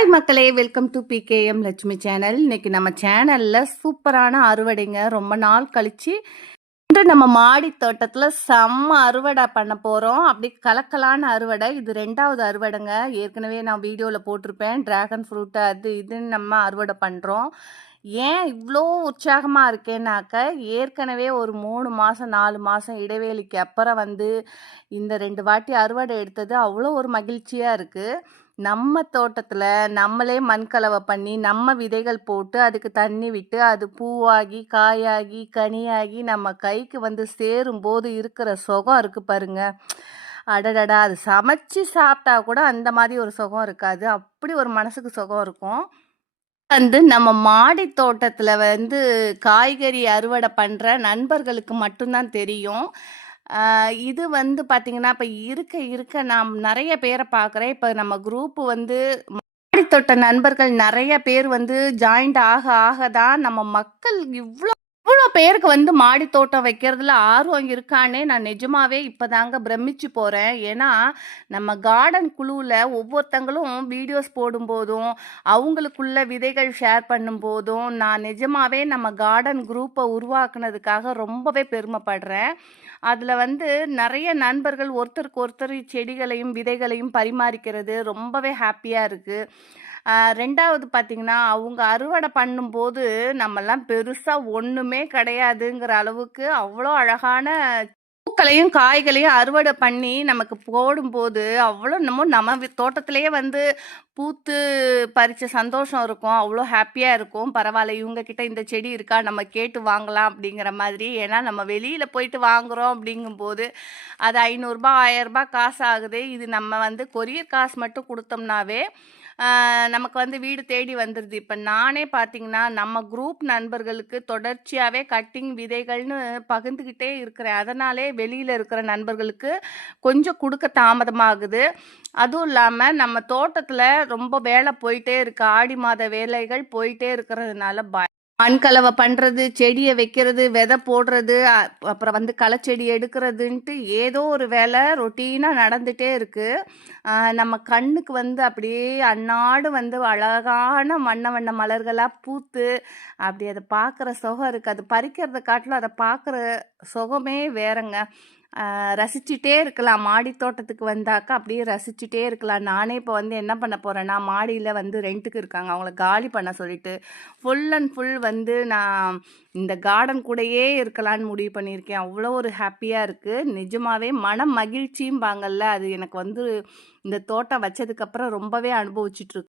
Hi மக்களே, welcome to PKM Lakshmi channel. இன்னைக்கு நம்ம சேனல்ல சூப்பரான அறுவடைங்க. ரொம்ப நாள் கழிச்சு இன்று நம்ம மாடி தோட்டத்துல செம்ம அறுவடை பண்ண போறோம். அப்படி கலக்கலான அறுவடை. இது 2வது அறுவடைங்க. ஏற்கனவே நான் வீடியோல போட்டிருப்பேன். டிராகன் ஃப்ரூட் அது இதுன்னு நம்ம அறுவடை பண்றோம். ஏன் இவ்வளோ உற்சாகமா இருக்கேன்னாக்க, ஏற்கனவே ஒரு 3 மாசம் 4 மாசம் இடைவேளைக்கு அப்புறம் இந்த 2 வாட்டி அறுவடை எடுத்தது அவ்வளோ ஒரு மகிழ்ச்சியா இருக்கு. நம்ம தோட்டத்துல நம்மளே மண்கலவை பண்ணி நம்ம விதைகள் போட்டு அதுக்கு தண்ணி விட்டு அது பூவாகி காயாகி கனியாகி நம்ம கைக்கு சேரும்போது இருக்கிற சுகம் இருக்கு பாருங்க. அடடடா, அது சமைச்சு சாப்பிட்டா கூட அந்த மாதிரி ஒரு சுகம் இருக்காது. அப்படி ஒரு மனசுக்கு சுகம் இருக்கும். நம்ம மாடி தோட்டத்துல காய்கறி அறுவடை பண்ற நண்பர்களுக்கு மட்டும்தான் தெரியும். இது பார்த்தீங்கன்னா, இப்ப இருக்க இருக்க நான் நெறைய பேர பார்க்குறேன். இப்ப நம்ம குரூப் மாடி தோட்ட நண்பர்கள் நெறைய பேர் ஜாயிண்ட் ஆக ஆக தான் நம்ம மக்கள் இவ்ளோ இவ்ளோ பேருக்கு மாடி தோட்டம் வைக்கிறதுல ஆர்வம் இருக்கான்னே நான் நிஜமாவே இப்பதாங்க பிரமிச்சு போறேன். ஏன்னா, நம்ம கார்டன் குழுவுல ஒவ்வொருத்தங்களும் வீடியோஸ் போடும்போதும், அவங்களுக்குள்ள விதைகள் ஷேர் பண்ணும்போதும், நான் நிஜமாவே நம்ம கார்டன் குரூப்பை உருவாக்குனதுக்காக ரொம்பவே பெருமைப்படுறேன். அதில் நிறைய நண்பர்கள் ஒருத்தருக்கு ஒருத்தர் செடிகளையும் விதைகளையும் பரிமாறிக்கிறது ரொம்பவே ஹாப்பியாக இருக்குது. 2வது பார்த்தீங்கன்னா, அவங்க அறுவடை பண்ணும்போது நம்மெல்லாம் பெருசாக ஒன்றுமே கிடையாதுங்கிற அளவுக்கு அவ்வளோ அழகான பூக்களையும் காய்களையும் அறுவடை பண்ணி நமக்கு போடும்போது அவ்வளோ நம்ம தோட்டத்திலேயே பூத்து பறிச்ச சந்தோஷம் இருக்கும். அவ்வளோ ஹாப்பியாக இருக்கும். பரவாயில்ல, இவங்க கிட்ட இந்த செடி இருக்கா, நம்ம கேட்டு வாங்கலாம் அப்படிங்கிற மாதிரி. ஏன்னா நம்ம வெளியில் போயிட்டு வாங்குகிறோம் அப்படிங்கும்போது அது ரூ. 500 ரூ. 1000 காசு ஆகுது. இது நம்ம கொரியர் காசு மட்டும் கொடுத்தோம்னாவே நமக்கு வீடு தேடி வந்துடுது. இப்போ நானே பார்த்தீங்கன்னா, நம்ம குரூப் நண்பர்களுக்கு தொடர்ச்சியாகவே கட்டிங் விதைகள்னு பகிர்ந்துக்கிட்டே இருக்கிறேன். அதனாலே வெளியில் இருக்கிற நண்பர்களுக்கு கொஞ்சம் கொடுக்க தாமதமாகுது. அதுவும் இல்லாமல் நம்ம தோட்டத்தில் ரொம்ப வேலை போயிட்டே இருக்கு. ஆடி மாத வேலைகள் போயிட்டே இருக்கிறதுனால மண்கலவை பண்ணுறது, செடியை வைக்கிறது, விதை போடுறது, அப்புறம் களைச்செடி எடுக்கிறதுன்ட்டு ஏதோ ஒரு வேலை ரொட்டீனாக நடந்துகிட்டே இருக்குது. நம்ம கண்ணுக்கு அப்படியே அன்னாடு அழகான வண்ண வண்ண மலர்களாக பூத்து அப்படி அதை பார்க்குற சுகம் இருக்குது. அது பறிக்கிறத காட்டிலும் அதை பார்க்குற சுகமே வேறங்க. ரசிச்சுட்டே இருக்கலாம். மாடி தோட்டத்துக்கு வந்தாக்கா அப்படியே ரசிச்சுட்டே இருக்கலாம். நானே இப்போ என்ன பண்ண போகிறேன்னா, மாடியில் ரெண்ட்டுக்கு இருக்காங்க, அவங்கள காலி பண்ண சொல்லிட்டு ஃபுல் அண்ட் ஃபுல் நான் இந்த கார்டன் கூடயே இருக்கலான்னு முடிவு பண்ணியிருக்கேன். அவ்வளோ ஒரு ஹாப்பியாக இருக்குது. நிஜமாவே மன மகிழ்ச்சியும் பாங்கல்ல, அது எனக்கு இந்த தோட்டம் வச்சதுக்கப்புறம் ரொம்பவே அனுபவிச்சுட்ருக்கு.